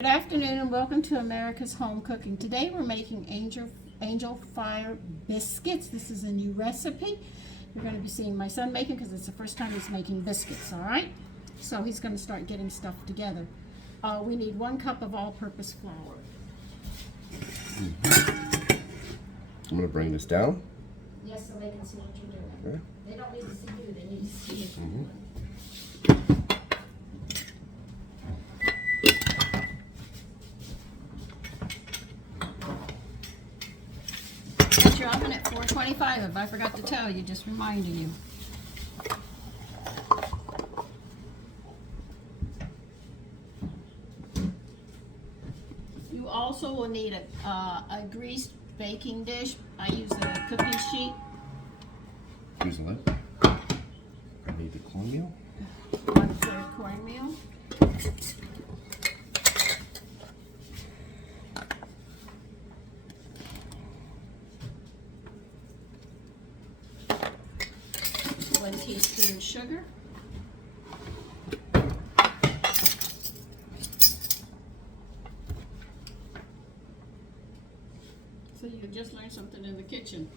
Good afternoon and welcome to America's Home Cooking. Today we're making angel fire biscuits. This is a new recipe. You're going to be seeing my son making because it's the first time he's making biscuits, all right? So he's going to start getting stuff together. We need 1 cup of all-purpose flour. I'm going to bring this down. Yes, so they can see what you're doing. Okay. They don't need to see you, they need to see it. Set your oven at 425 if I forgot to tell you, just reminding you. You also will need a greased baking dish. I use a cookie sheet. Use a lid. I need the cornmeal. 1/3 cornmeal. One teaspoon sugar. So you just learned something in the kitchen.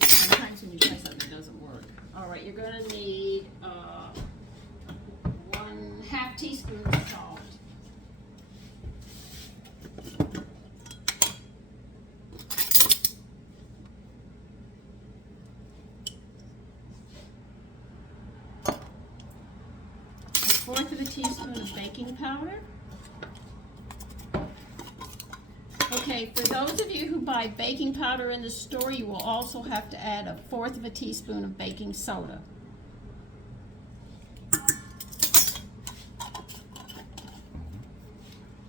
Sometimes when you try something it doesn't work. All right, you're going to need 1/2 teaspoon of salt. A 1/4 of a teaspoon of baking powder. Okay, for those of you who buy baking powder in the store, you will also have to add a 1/4 of a teaspoon of baking soda.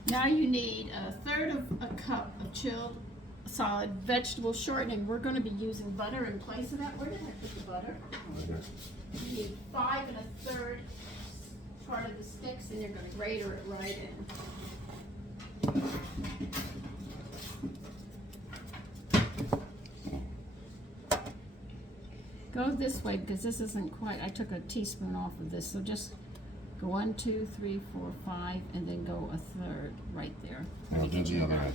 Now you need 1/3 of a cup of chilled solid vegetable shortening. We're going to be using butter in place of that. Where did I put the butter? You need 5 1/3 part of the sticks, and you're going to grater it right in. Go this way because this isn't quite, I took a teaspoon off of this, so just go 1, 2, 3, 4, 5, and then go 1/3 right there. I'll do the other end.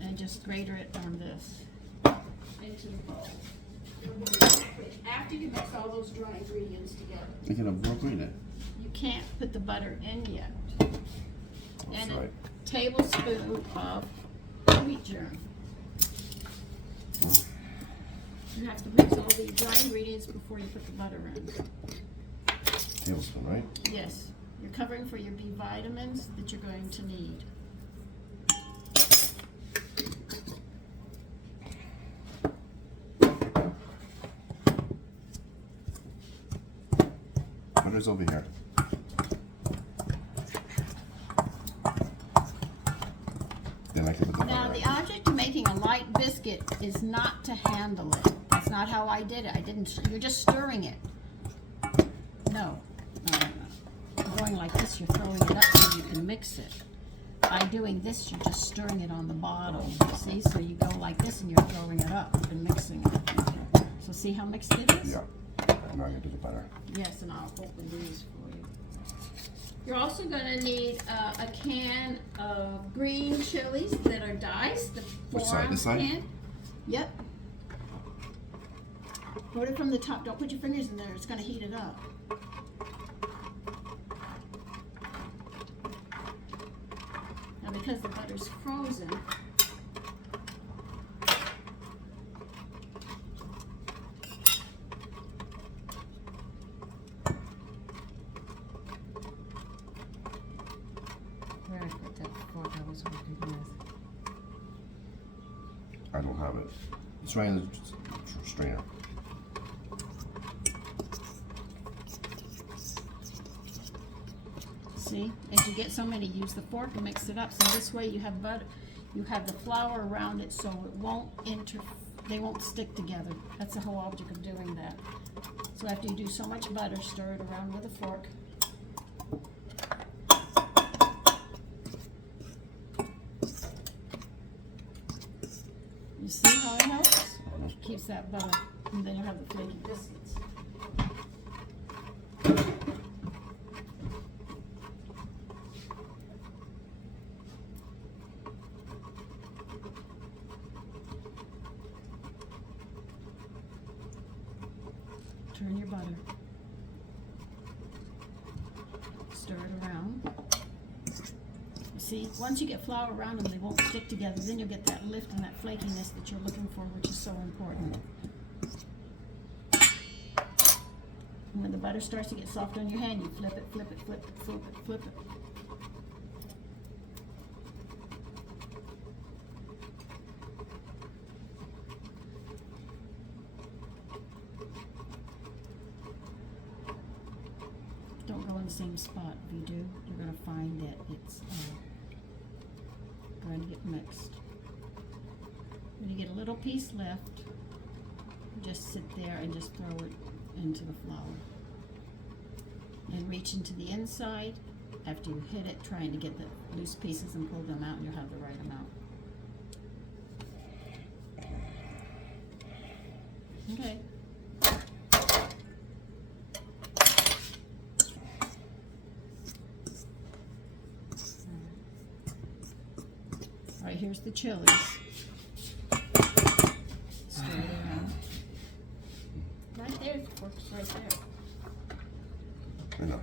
And just grater it on this into the bowl. After you mix all those dry ingredients together. You're going to grate it. You can't put the butter in yet. That's And right. a tablespoon of wheat germ. You have to mix all the dry ingredients before you put the butter in. Tablespoon, right? Yes, you're covering for your B vitamins that you're going to need. Butter's over here. Then I can put the butter Now, the in. object of making a light biscuit is not to handle it. That's not how I did it. I didn't, you're just stirring it. No. You're going like this, you're throwing it up so you can mix it. By doing this, you're just stirring it on the bottom. See, so you go like this and you're throwing it up and mixing it. So see how mixed it is? Yeah. Now I can do the butter. Yes, and I'll open these for you. You're also going to need a can of green chilies that are diced. The Which side? 4-ounce This side? can. Yep. Put it from the top. Don't put your fingers in there. It's going to heat it up. Now, because the butter's frozen, where I put that fork I was working with. I don't have it. It's right in the strainer. See, as you get so many, use the fork and mix it up. So this way you have butter, you have the flour around it, so it won't they won't stick together. That's the whole object of doing that. So after you do so much butter, stir it around with a fork. You see how it helps? Keeps that butter, and then you have the flaky biscuits. Turn your butter. Stir it around. See, once you get flour around them, they won't stick together. Then you'll get that lift and that flakiness that you're looking for, which is so important. And when the butter starts to get soft on your hand, you flip it, flip it, flip it, flip it, flip it. Don't go in the same spot. If you do, you're going to find that it's going to get mixed. When you get a little piece left, just sit there and just throw it into the flour. And reach into the inside after you hit it, trying to get the loose pieces and pull them out, and you'll have the right amount. Okay. All right, here's the chilies. Stir it around. Right there, it works right there. I know.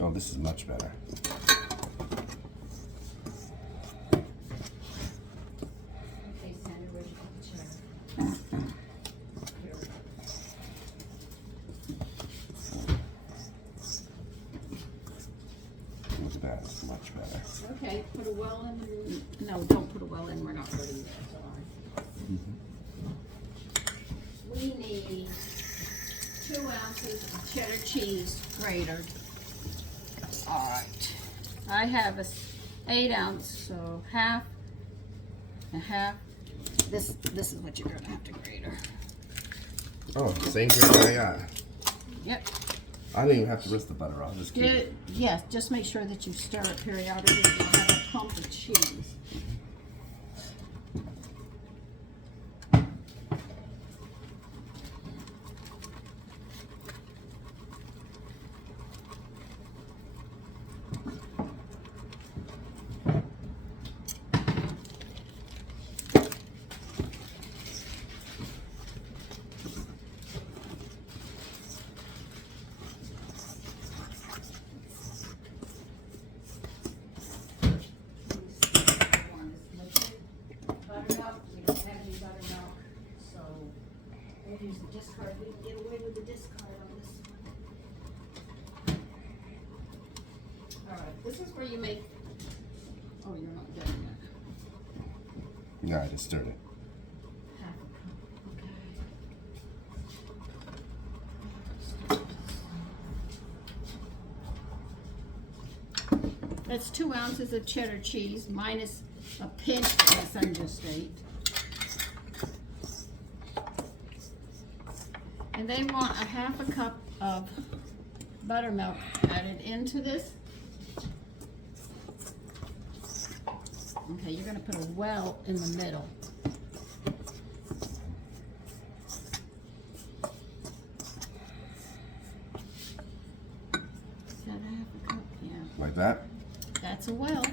Oh, this is much better. Okay, Sandra, where'd you put the cheddar? Here. Look at that, it's much better. Okay, put a well in. No, don't put a well in. We're not putting that. Sorry. We need 2 ounces of cheddar cheese grated. All right. I have a 8-ounce, so half and half. This is what you're gonna have to grate her. Oh, same grade I got. Yep. I don't even have to rinse the butter off. Just keep it. Yes, just make sure that you stir it periodically. You have a clump of cheese. Use the discard. We can get away with the discard on this one. Alright, this is where you make. Oh, you're not done yet. No, I just stirred it. Half a cup. Okay. That's 2 ounces of cheddar cheese minus a pinch of the Sunjust. And they want a half a cup of buttermilk added into this. Okay, you're gonna put a well in the middle. Is that a half a cup? Yeah. Like that? That's a well.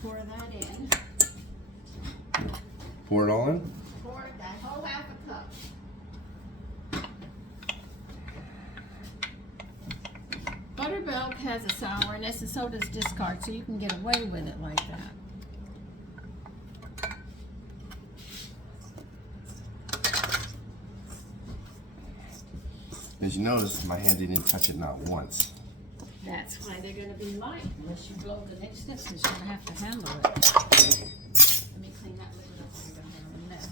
Pour that in. Pour it all in? Pour that whole half a cup. Buttermilk has a sourness, and so does discard, so you can get away with it like that. As you notice, my hand didn't touch it not once. That's why they're going to be light, unless you blow the next step, because you're going to have to handle it. Let me clean that lid up, or you're going to have a mess.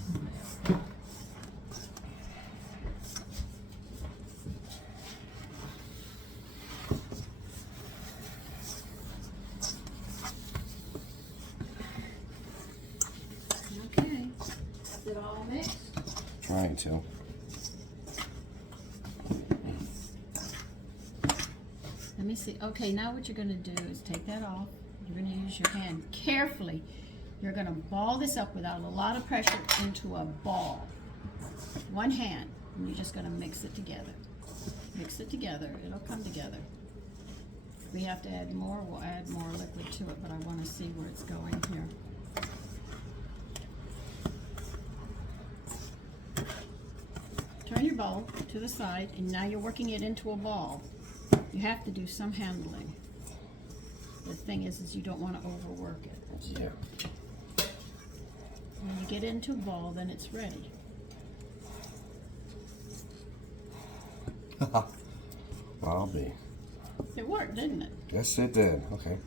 Okay, is it all mixed? Trying to. Let me see. Okay, now what you're gonna do is take that off. You're gonna use your hand carefully. You're gonna ball this up without a lot of pressure into a ball. One hand, and you're just gonna mix it together. Mix it together, it'll come together. If we have to add more, we'll add more liquid to it, but I wanna see where it's going here. Turn your bowl to the side, and now you're working it into a ball. You have to do some handling. The thing is you don't want to overwork it. Yeah. When you get into a ball, then it's ready. Well, I'll be. It worked, didn't it? Yes, it did. Okay.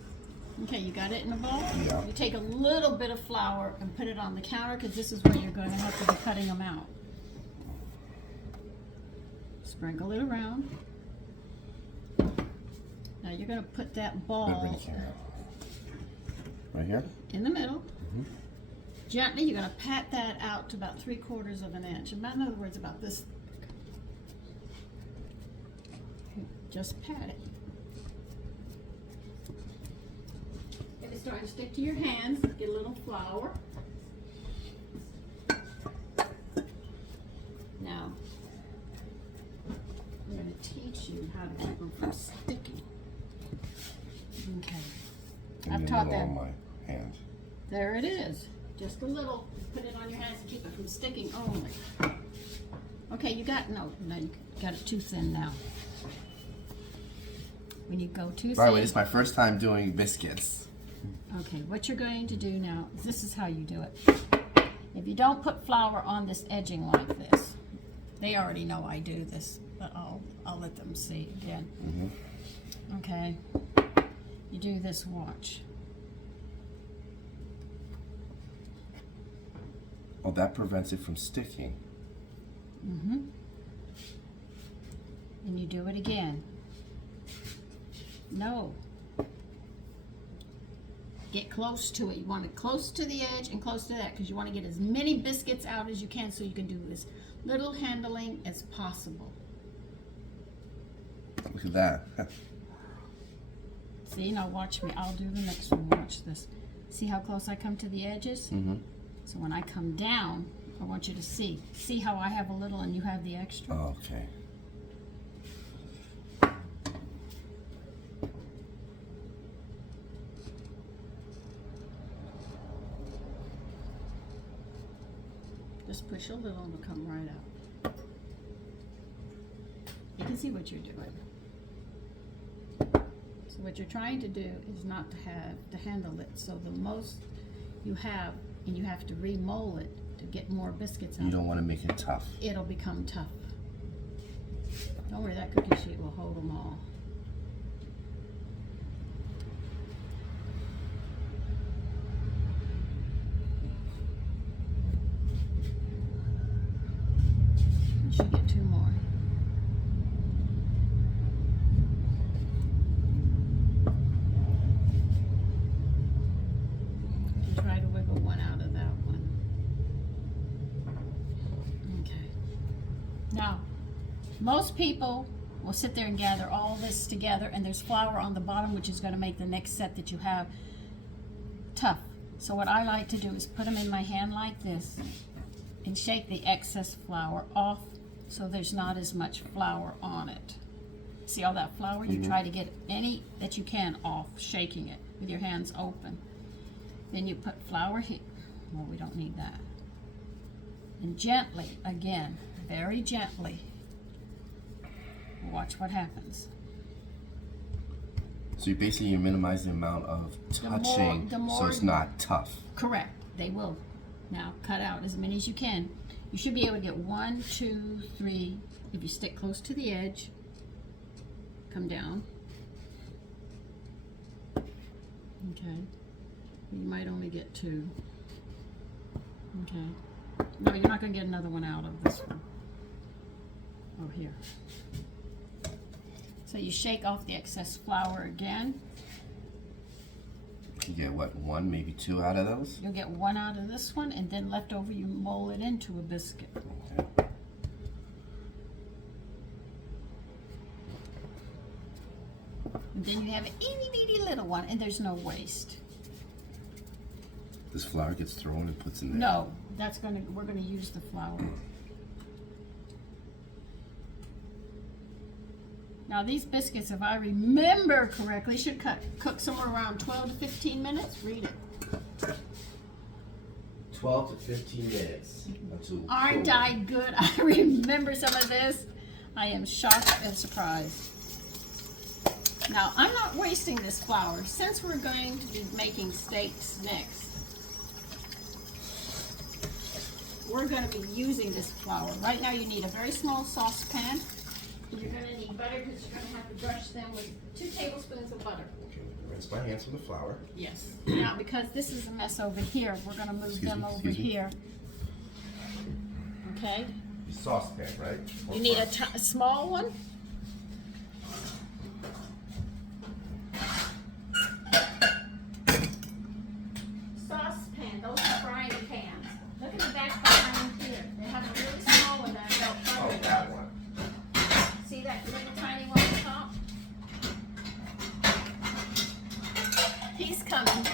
Okay, you got it in a bowl? Yeah. You take a little bit of flour and put it on the counter, because this is where you're going to have to be cutting them out. Sprinkle it around. Now you're going to put that ball right here in the middle. Gently, you're going to pat that out to about 3/4 of an inch. In other words, about this. Just pat it. If it's starting to stick to your hands, get a little flour. Now, I'm going to teach you how to keep them from sticking. Okay. I've taught that. On my hand. There it is. Just a little. Put it on your hands to keep it from sticking only. Okay, you got, no, you got it too thin now. When you go too thin. By the way, it's my first time doing biscuits. Okay, what you're going to do now, this is how you do it. If you don't put flour on this edging like this, they already know I do this, but I'll let them see again. Okay, you do this, watch. Oh, that prevents it from sticking. And you do it again. No. Get close to it. You want it close to the edge and close to that, because you want to get as many biscuits out as you can, so you can do as little handling as possible. Look at that. See, now watch me. I'll do the next one. Watch this. See how close I come to the edges? So when I come down, I want you to see. See how I have a little and you have the extra? Oh, okay. Just push a little and it'll come right out. You can see what you're doing. So what you're trying to do is not to handle it. So the most you have, and you have to remold it to get more biscuits out. You don't want to make it tough. It'll become tough. Don't worry, that cookie sheet will hold them all. You should get 2 more. Try to wiggle one out of that one. Okay. Now, most people will sit there and gather all this together, and there's flour on the bottom, which is going to make the next set that you have tough. So what I like to do is put them in my hand like this and shake the excess flour off so there's not as much flour on it. See all that flour? You try to get any that you can off, shaking it with your hands open. Then you put flour here. Well, we don't need that. And gently, again, very gently, watch what happens. So you basically minimize the amount of touching, so it's not tough. Correct. They will. Now cut out as many as you can. You should be able to get 1, 2, 3. If you stick close to the edge, come down. Okay. You might only get 2. Okay. No, you're not going to get another one out of this one. Oh, here. So you shake off the excess flour again. You get what, 1, maybe 2 out of those? You'll get 1 out of this one, and then left over you mold it into a biscuit. Okay. And then you have an itty bitty little one, and there's no waste. This flour gets thrown and puts in there. No, we're gonna use the flour. Now these biscuits, if I remember correctly, should cook somewhere around 12 to 15 minutes. Read it. 12 to 15 minutes. Aren't I good? I remember some of this. I am shocked and surprised. Now, I'm not wasting this flour. Since we're going to be making steaks next, we're going to be using this flour. Right now, you need a very small saucepan. You're going to need butter because you're going to have to brush them with 2 tablespoons of butter. Okay, rinse my hands from the flour. Yes. Now, because this is a mess over here, we're going to move them over here. Okay? Saucepan, right? You need a small one. Saucepan, those are frying pans. Look at the back behind here. They have a really small one that I butter. Oh, that one. See that little tiny one on top? He's coming.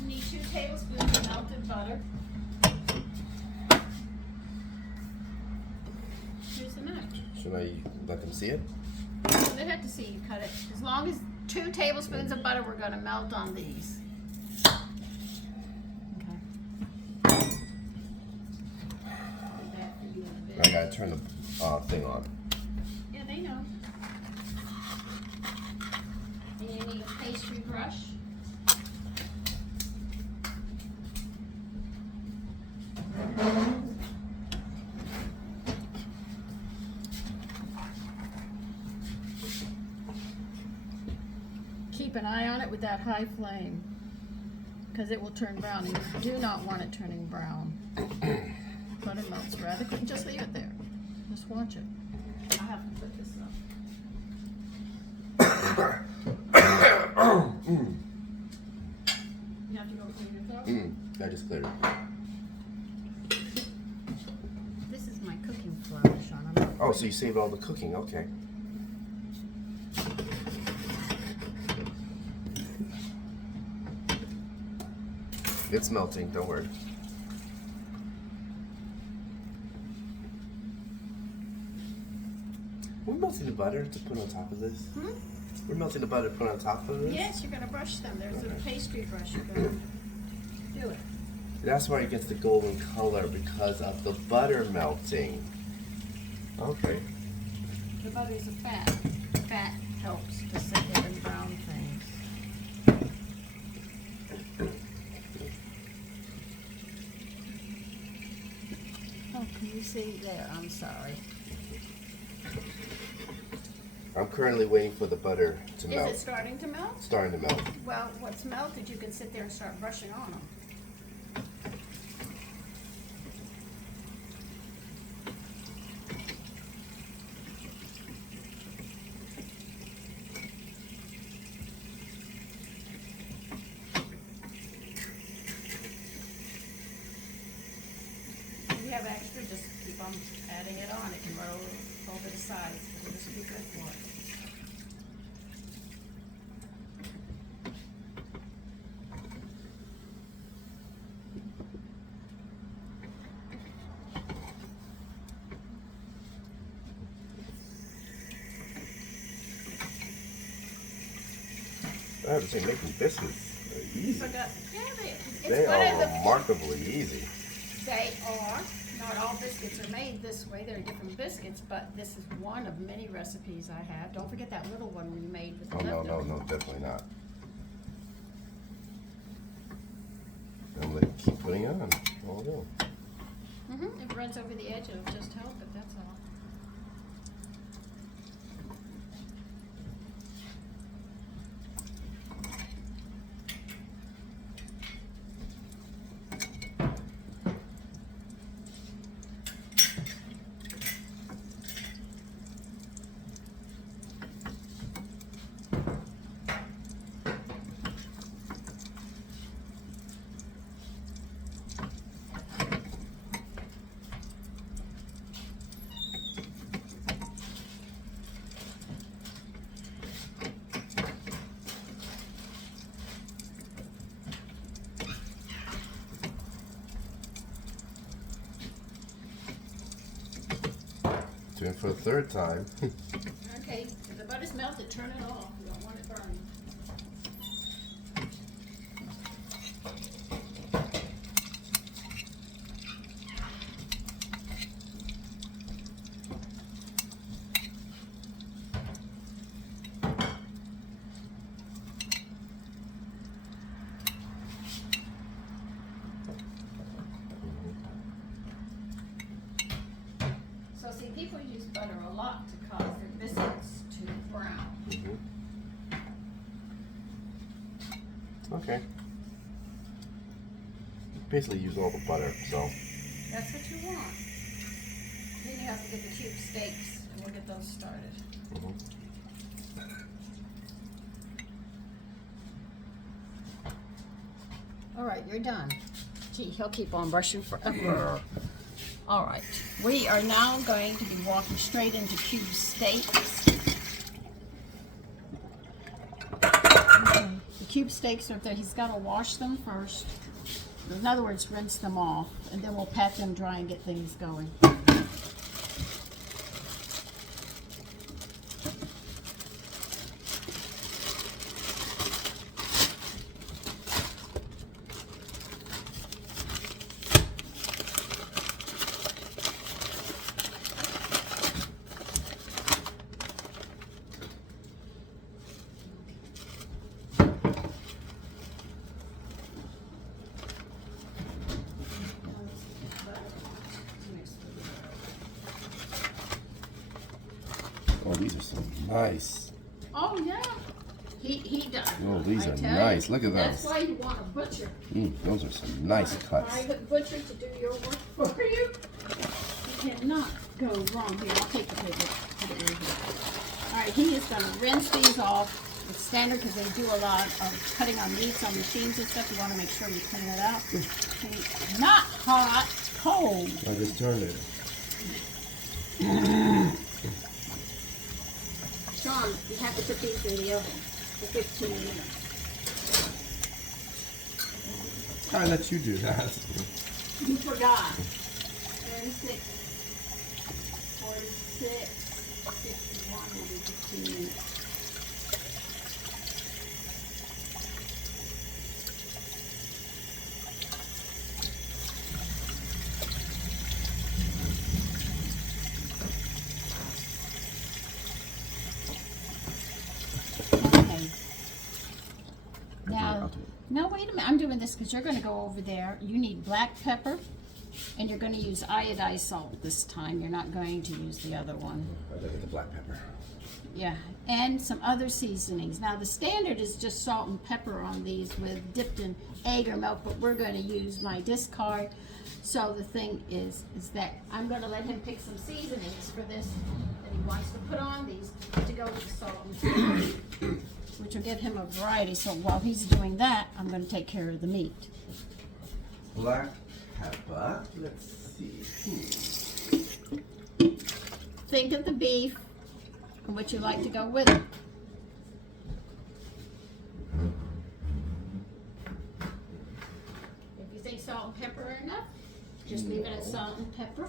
You need 2 tablespoons of melted butter. Here's the knife. Should I let them see it? So they have to see you cut it. As long as 2 tablespoons of butter we're going to melt on these. Okay. I gotta turn the thing on. Yeah, they know. And you need a pastry brush. Keep an eye on it with that high flame, because it will turn brown, and you do not want it turning brown. Butter melts rather quick. Just leave it there. Just watch it. I have to put this up. You have to go clean your throat? I just cleared it. This is my cooking flour, Sean. I'm not Oh, so you saved all the cooking, okay. It's melting, don't worry. We're melting the butter to put on top of this? Hmm? We're melting the butter to put on top of this? Yes, you're going to brush them. There's a pastry brush. You're going to do it. That's why it gets the golden color, because of the butter melting. Okay. The butter is a fat. Fat helps to sit there and brown things. Oh, can you see there? I'm sorry. I'm currently waiting for the butter to melt. Is it starting to melt? Starting to melt. Well, what's melted, you can sit there and start brushing on them. If you have extra, just keep on adding it on. It can roll over the sides. It'll just be good for it. I have to say, making biscuits are easy. Yeah, it's They one of are the remarkably easy. They are. Not all biscuits are made this way. There are different biscuits, but this is one of many recipes I have. Don't forget that little one we made with the leftovers. No, definitely not. I'm gonna keep putting it on. All go. If it runs over the edge, it'll just help it, that's all. And for the third time. Okay, if the butter's melted, turn it off. You don't want it burning. So see, people use butter a lot to cause their biscuits to brown. Okay. Basically use all the butter, so. That's what you want. Then you have to get the cube steaks, and we'll get those started. All right, you're done. Gee, he'll keep on brushing forever. All right, we are now going to be walking straight into cube steaks. Okay. The cube steaks are up there. He's got to wash them first. In other words, rinse them off, and then we'll pat them dry and get things going. Oh, these are so nice. Oh yeah, he does. Oh, these I are tell nice. you, Look at That's those. why you want a butcher. Those are some nice A cuts. private butcher to do your work for you. You cannot go wrong. Here, I'll take the paper. Put it right here. All right, he is going to rinse these off. It's standard because they do a lot of cutting on meats on machines and stuff. You want to make sure you clean it out. Okay. Not hot, cold. I just turned it. Sean, you have to put these in the oven for 15 minutes. I let you do that. You forgot. 36, 46, 51 will be 15 minutes. Okay. Now, no, wait a minute. I'm doing this because you're going to go over there. You need black pepper, and you're going to use iodized salt this time. You're not going to use the other one. I look at the black pepper. Yeah, and some other seasonings. Now, the standard is just salt and pepper on these with dipped in egg or milk, but we're going to use my discard. So the thing is that I'm going to let him pick some seasonings for this that he wants to put on these to go with salt and pepper, which will give him a variety. So while he's doing that, I'm going to take care of the meat. Black pepper. Let's see. Think of the beef and what you like to go with it. If you think salt and pepper are enough, just leave it at salt and pepper.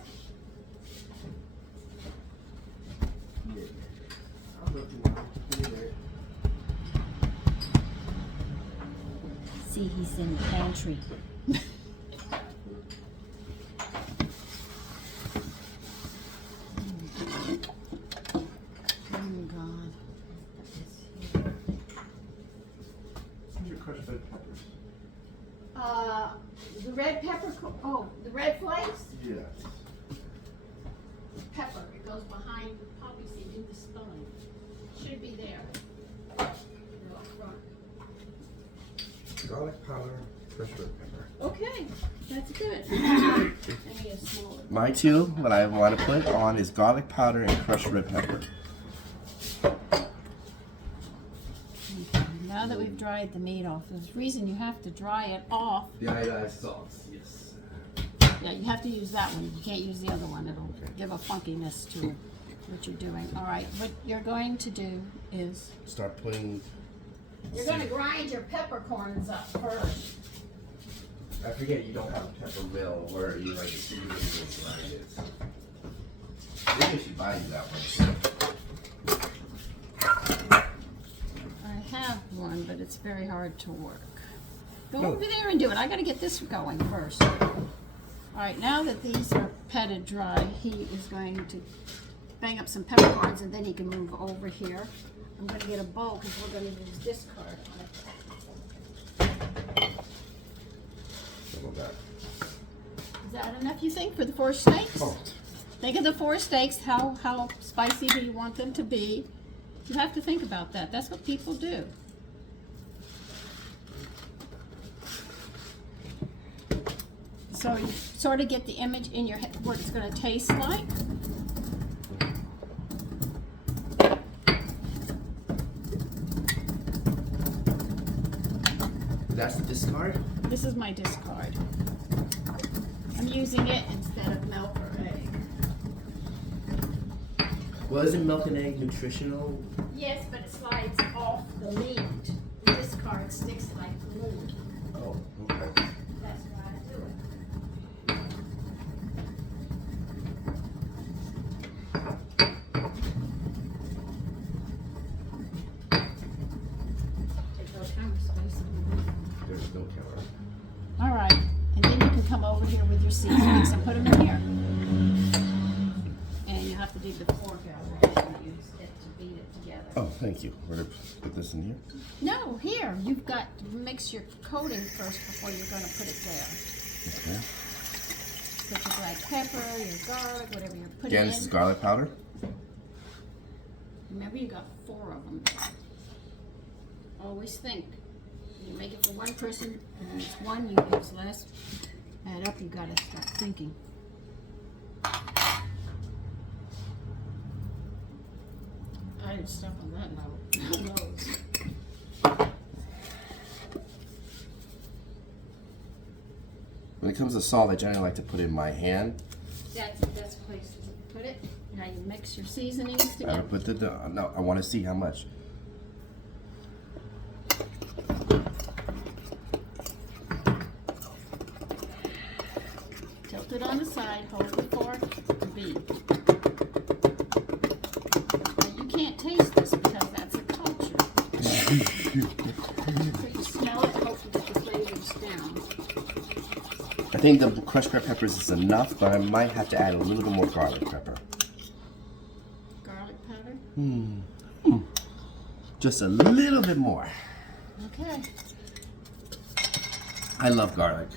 See, he's in the pantry. Oh God. These are crushed red peppers. The red pepper, the red flakes? Yes. Pepper, it goes behind the poppy seed in the spelling. Should be there. They're up front. Garlic powder, crushed red pepper. Okay, that's good. Let me get smaller. My two, what I want to put on is garlic powder and crushed red pepper. Okay, now that we've dried the meat off, there's a reason you have to dry it off. The iodized salts, yes. Yeah, you have to use that one. You can't use the other one. It'll give a funkiness to what you're doing. All right, what you're going to do is Start putting. you're going to grind your peppercorns up first. I forget you don't have a pepper mill where you like to see the grind it. Maybe I should buy you that one. I have one, but it's very hard to work. Go No. over there and do it. I gotta get this going first. All right, now that these are petted dry, he is going to bang up some peppercorns and then he can move over here. I'm gonna get a bowl because we're gonna use this card on it. How about that? Is that enough, you think, for the 4 steaks? Oh. Think of the 4 steaks. How spicy do you want them to be? You have to think about that. That's what people do. So you sort of get the image in your head what it's going to taste like. That's the discard? This is my discard. I'm using it instead of milk or egg. Well, isn't milk and egg nutritional? Yes, but it slides off the meat. The discard sticks like glue. Oh, okay. That's why I do it. Take those camera space. There's no camera. All right, and then you can come over here with your seasonings and put them in here. And you have to dig the fork out where you use it to beat it together. Oh, thank you. We're gonna put this in here. No, here, you've got to mix your coating first before you're going to put it there. Okay. Put your black pepper, your garlic, whatever you're putting Again, in. this is garlic powder. Remember, you got 4 of them. Always think. You make it for one person, and it's one, you use less. Add up, you gotta start thinking. I did stuff on that note. Nose. When it comes to salt, I generally like to put it in my hand. That's the best place to put it. Now you mix your seasonings I together. put no, I want to see how much. Tilt it on the side, hold the fork, and beat. Now you can't taste this because that's a culture. So you smell it, hope you get the flavors down. I think the crushed red peppers is enough, but I might have to add a little bit more garlic pepper. Garlic powder? Just a little bit more. Okay. I love garlic.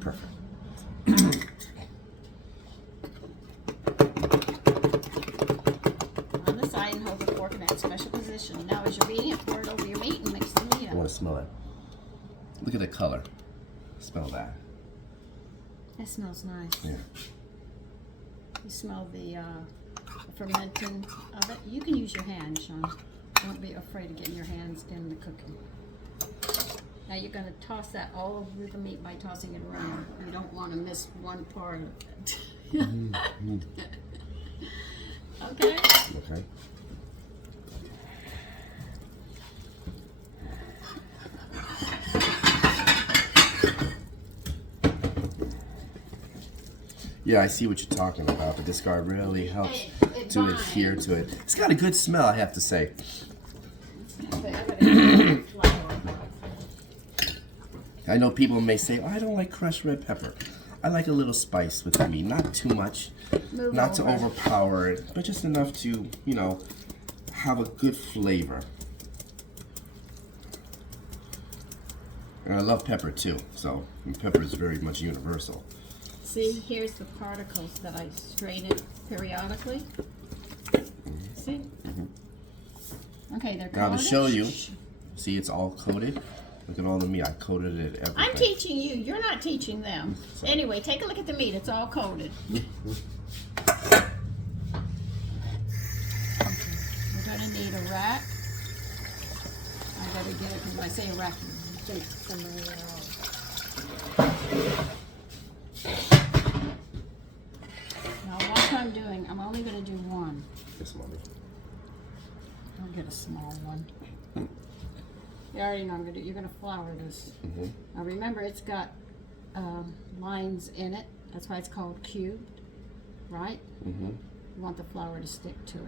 Perfect. On the side and hold the fork in that special position. Now as you're beating it, pour it over your meat and mix the meat I up. want to smell it. Look at the color. Smell that. It smells nice. Yeah. You smell the fermenting of it. You can use your hands, Sean. Don't be afraid of getting your hands in the cooking. Now you're going to toss that all over the meat by tossing it around. You don't want to miss one part of it. Okay? Okay. Yeah, I see what you're talking about. The discard really helps It to binds. adhere to it. It's got a good smell, I have to say. Okay, I gotta get flour. I know people may say, oh, I don't like crushed red pepper. I like a little spice with the meat. Not too much, Move not to over. overpower it, but just enough to, you know, have a good flavor. And I love pepper too, so pepper is very much universal. See, here's the particles that I strain it periodically. See? Okay, they're Now to coated. show you, see it's all coated. Look at all the meat. I coated it everything. I'm teaching you. You're not teaching them. Sorry. Anyway, take a look at the meat. It's all coated. We're gonna need a rack. I gotta get it because when I say a rack, you think somewhere else. Now, what I'm doing, I'm only gonna do one. Yes, mommy. I'll get a small one. You already know I'm gonna do. You're gonna flour this. Now remember, it's got lines in it. That's why it's called cubed. right? Mm-hmm. You want the flour to stick to it.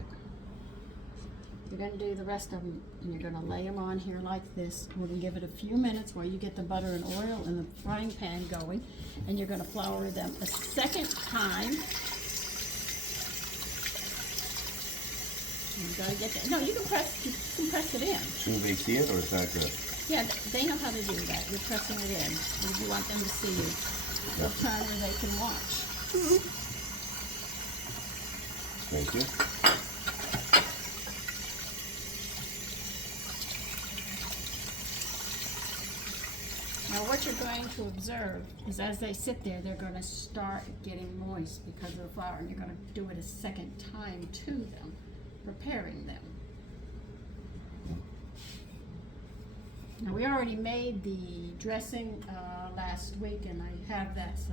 You're going to do the rest of them, and you're going to lay them on here like this. We're going to give it a few minutes while you get the butter and oil in the frying pan going, and you're going to flour them a second time. You got to get that. No, you can press it in. Should they see it, or is that good? Yeah, they know how to do that. You're pressing it in. If you want them to see you, they'll turn where they can watch. Thank you. Now what you're going to observe is as they sit there, they're going to start getting moist because of the flour, and you're going to do it a second time to them, preparing them. Now we already made the dressing last week, and I have that, so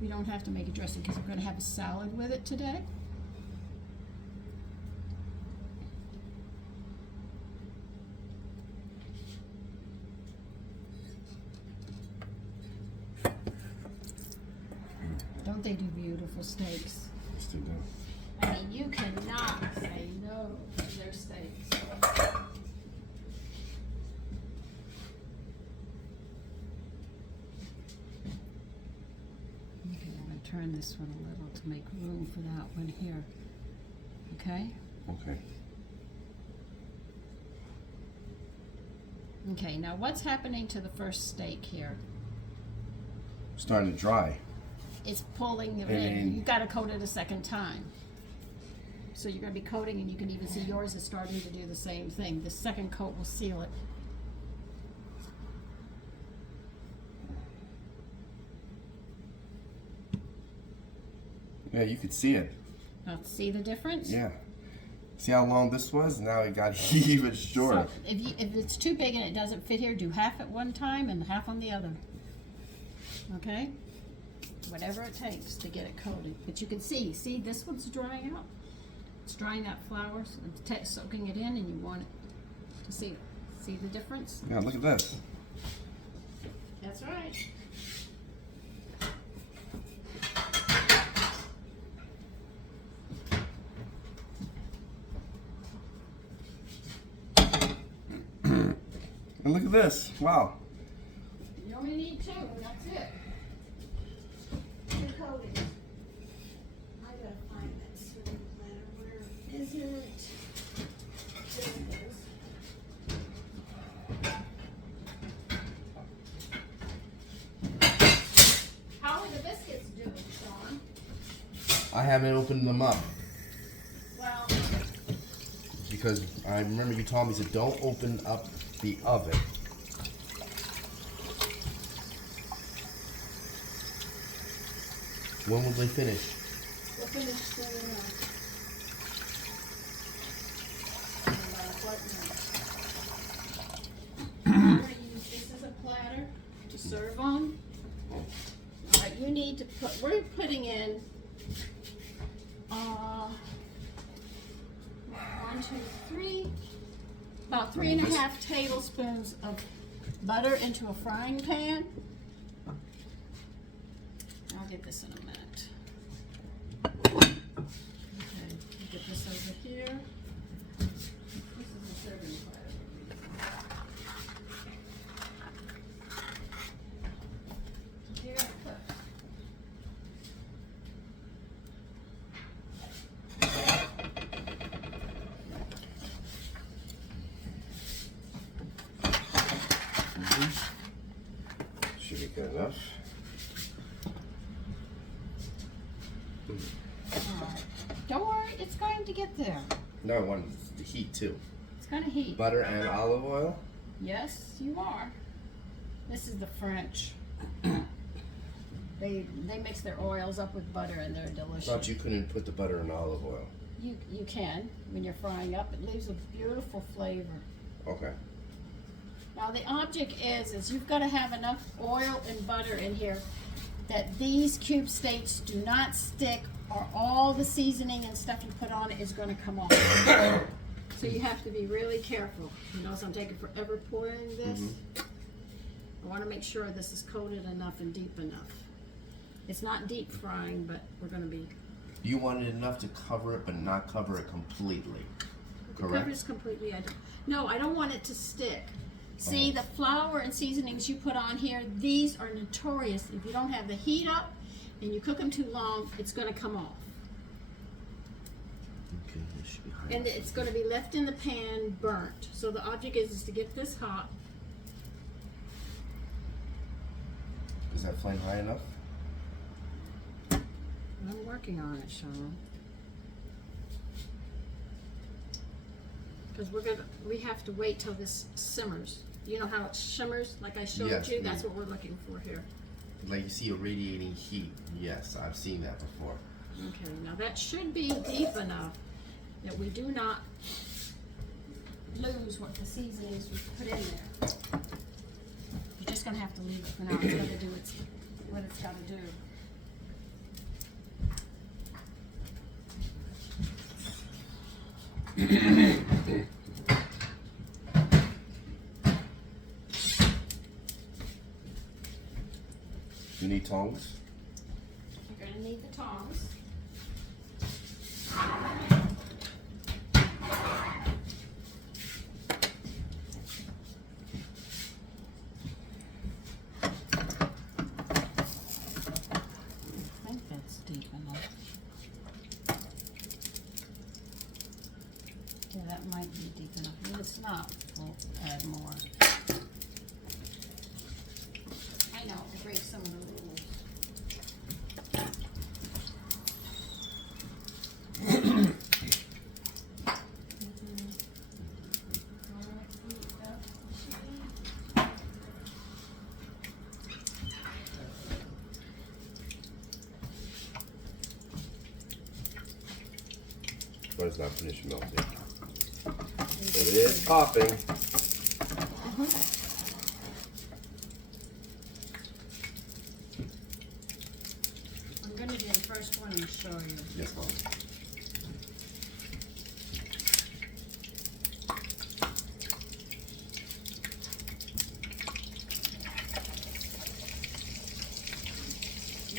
we don't have to make a dressing because we're going to have a salad with it today. Don't they do beautiful steaks? Let's do that. I mean, you cannot say no to their steaks. Okay, I'm going to turn this one a little to make room for that one here. Okay? Okay. Okay, now what's happening to the first steak here? Starting to dry. It's pulling it And in. You've got to coat it a second time. So you're going to be coating, and you can even see yours is starting to do the same thing. The second coat will seal it. Yeah, you could see it. Now, see the difference? Yeah. See how long this was? Now it got even shorter. So if it's too big and it doesn't fit here, do half at one time and half on the other. Okay? Whatever it takes to get it coated. But you can see this one's drying out. It's drying that flour, so it's soaking it in, and you want it to see the difference? Yeah, look at this. That's right. And look at this. Wow. You only need two, and that's it. Two coatings. I gotta find that sweet planner. Where is it? There it is. How are the biscuits doing, Sean? I haven't opened them up Well, because I remember you told me to don't open up the oven. When will they finish? we'll finish soon enough. I'm gonna use this as a platter to serve on. Alright, you need to put, we're putting in 1, 2, 3, about 3.5 tablespoons of butter into a frying pan. I'll get this in a minute. Okay, get this over here. This is a serving platter. Here I put. Should be good enough. Don't worry, it's going to get there. No, I want the heat too. It's going to heat. Butter and olive oil. Yes, you are. This is the French. They mix their oils up with butter, and they're I delicious. thought you couldn't put the butter and olive oil. You can when you're frying up. It leaves a beautiful flavor. Okay. Now the object is you've got to have enough oil and butter in here that these cube steaks do not stick, or all the seasoning and stuff you put on it is going to come off. So you have to be really careful. You notice I'm taking forever pouring this. I want to make sure this is coated enough and deep enough. It's not deep frying, but we're going to be You wanted enough to cover it, but not cover it completely. The Correct? cover is completely, no, I don't want it to stick. See, the flour and seasonings you put on here, these are notorious. If you don't have the heat up and you cook them too long, it's gonna come off. Okay, this should be high. And it's gonna be left in the pan burnt. So the object is to get this hot. Is that flame high enough? I'm working on it, Sean. Because we have to wait till this simmers. You know how it shimmers, like I showed Yes, you? That's we- what we're looking for here. Like you see a radiating heat. Yes, I've seen that before. Okay, now that should be deep enough that we do not lose what the seasonings we put in there. You're just gonna have to leave it for now. It's gonna do what it's gotta do. You need tongs? You're gonna need the tongs. I think that's deep enough. Yeah, that might be deep enough. If it's not, we'll add more. I know, it breaks some of the rules. But it's not finished melting. It is popping. I'm gonna do the first one and show you. Yes, Mom.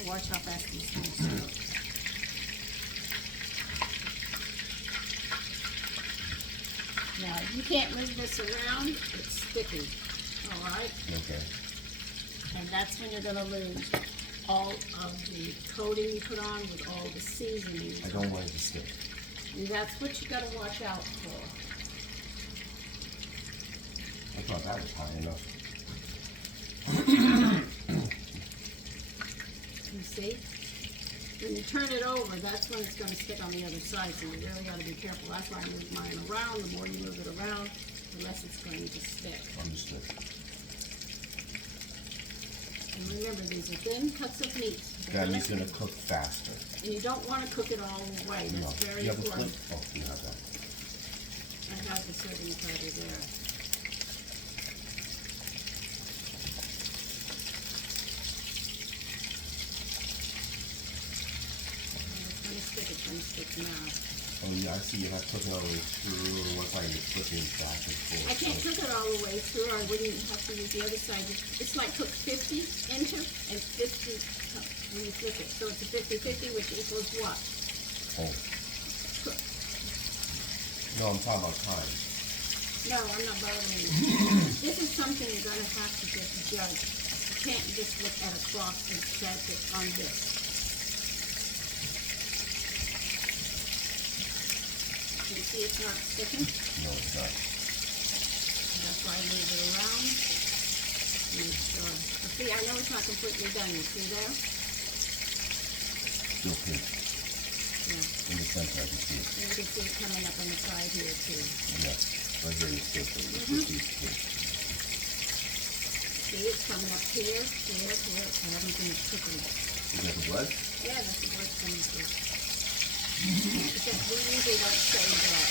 Watch how fast these things cook. Now, you can't move this around, it's sticky, all right? Okay. And that's when you're gonna lose all of the coating you put on with all the seasonings. I don't want it to stick. And that's what you gotta watch out for. I thought that was high enough. You see? When you turn it over, that's when it's gonna stick on the other side, so you really gotta be careful. That's why I move mine around. The more you move it around, the less it's going to stick. Understood. And remember, these are thin cuts of meat. That means it's gonna cook faster. And you don't wanna cook it all the way. No. That's very You have a important. flip? Oh, you have that. I have the serving cutter there. It's gonna stick now. Oh yeah, I see you're not cooking all the way through. One side you're flipping back and forth. I can't cook it all the way through, or I wouldn't have to use the other side. It's like cook 50 inches and 50 when you flip it. So it's a 50-50, which equals what? Oh. Cook. No, I'm talking about time. No, I'm not bothering you. This is something you're gonna have to just judge. You can't just look at a clock and set it on this. You see it's not sticking? No, it's not. That's why I move it around. Make sure. But see, I know it's not completely done. You see there? Still pink. Yeah. In the center, I can see it. And you can see it coming up on the side here too. Yeah. Right here, you still pink. See, it's coming up here, here, here. I haven't finished cooking it. Is that the blood? Yeah, that's the blood coming through. Because we usually don't say that.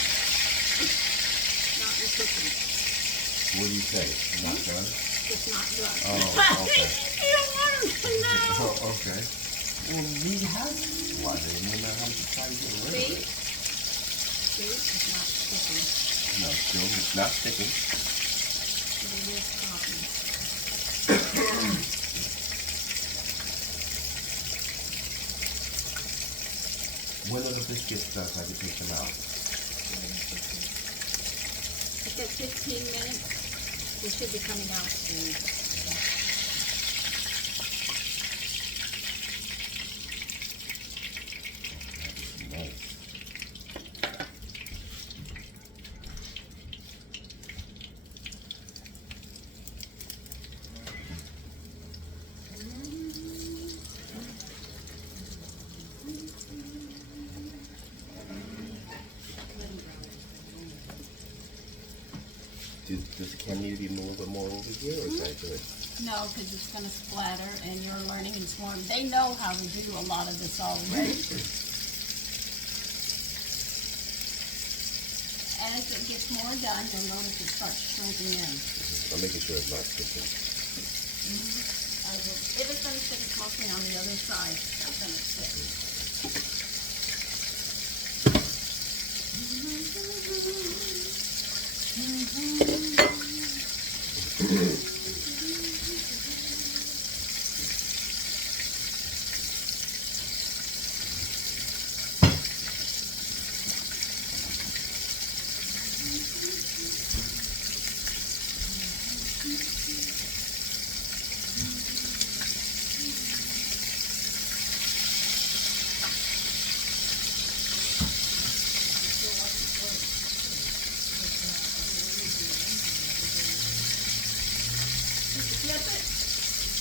Not in cooking. What do you say? Not done? It's not done. Oh, okay. You don't want them to know. Oh, okay. Well, we have. Why? They didn't know how to try to get rid of See? it. See? It's not cooking. No, still it's not sticking. But it is popping. When are the biscuits done so I can take them out? It's at 15 minutes. They should be coming out soon. Nice. Does the can need to be a little bit more over here, or is that good? No, because it's going to splatter, and you're learning and swarm. They know how to do a lot of this already. And as it gets more done, you'll notice it starts shrinking in. I'm making sure it's not sticking. If it's going to stick, it's mostly on the other side. It's going to stick.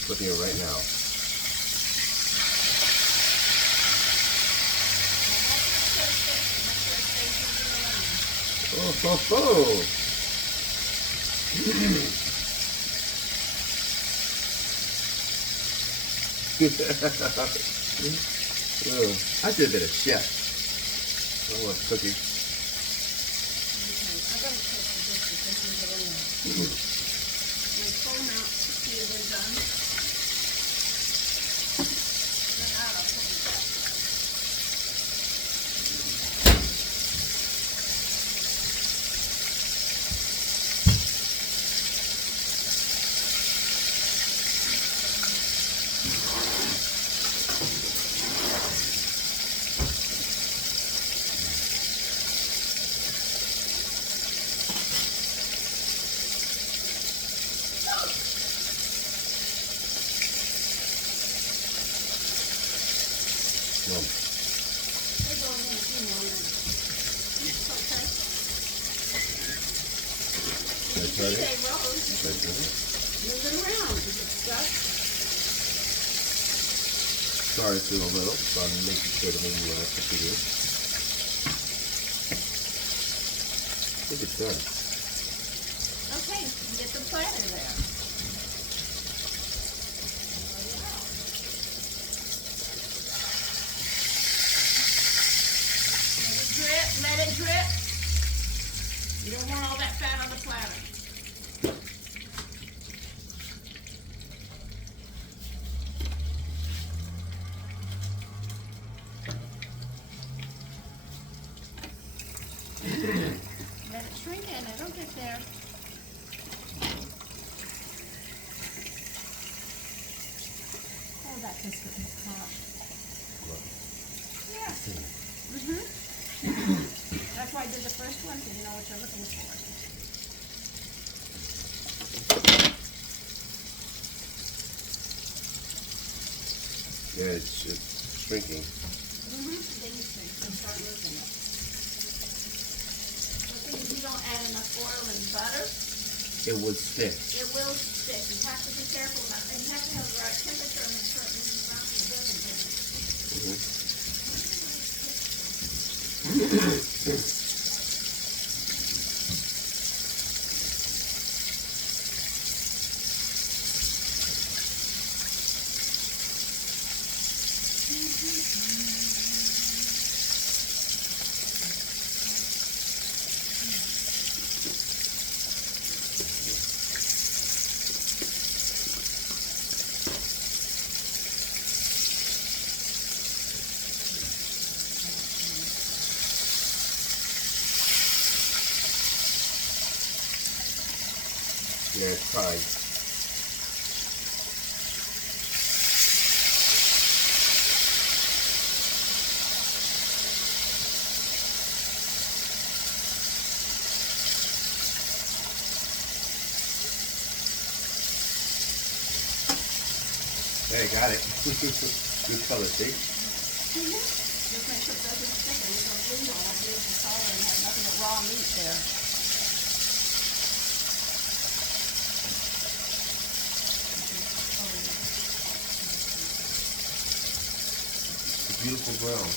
Flipping it right now. Oh, ho, ho. I did a bit of chef. I want cooking. Okay, I gotta take the biscuits and leave it in there. My full amount to see if they're done. Then I'll put them back. No. They're going in a few more minutes. Okay. Should I See, turn it? they rose. Should I turn it? Move it around. Is it stuck? Started to a little, so I'm making sure to maybe when I put it in. I think it's done. Okay, get the platter there. Let it drip. You don't want all that fat on the platter. Let it shrink in. It'll get there. Oh, that biscuit is hot. Yeah. That's why I did the first one, so you know what you're looking for. Yeah, it's shrinking. Then you can start losing it. The thing is, you don't add enough oil and butter, It would stick. it will stick. You have to be careful about it. You have to have the right temperature and a certain amount of doesn't Yeah, it's fine. Yeah, I got it. Good color, see? Just make sure it doesn't stick or you're going to lose all that beautiful color and have nothing but raw meat there. Beautiful brown.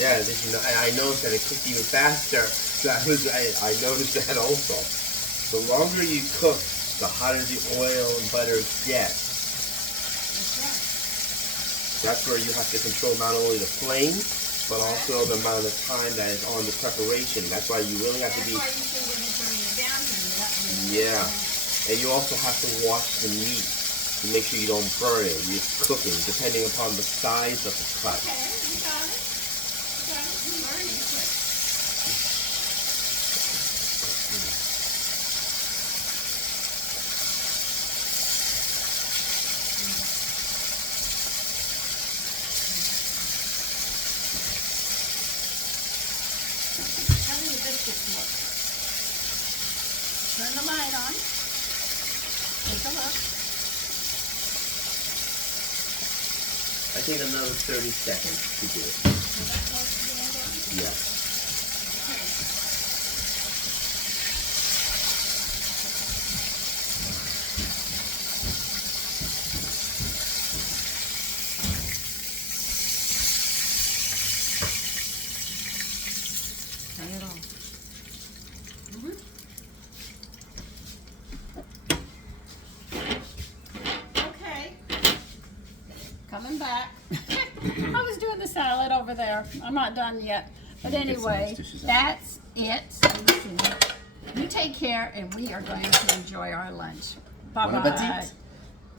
Yeah, this, I noticed that it cooked even faster. So I noticed that also. The longer you cook, the hotter the oil and butter gets. That's where you have to control not only the flame, but also the amount of time that is on the preparation. That's why you really have to be. Yeah, and you also have to watch the meat to make sure you don't burn it. You're cooking, depending upon the size of the cut. Okay, you got it. You're learning quick. How do the biscuits look? Turn the light on. Take a look. I think another 30 seconds to do it. Is that close to the end of it? Yes. Turn it on. Okay. Coming back. I was doing the salad over there. I'm not done yet. But anyway, that's it. You take care, and we are going to enjoy our lunch. Bye-bye.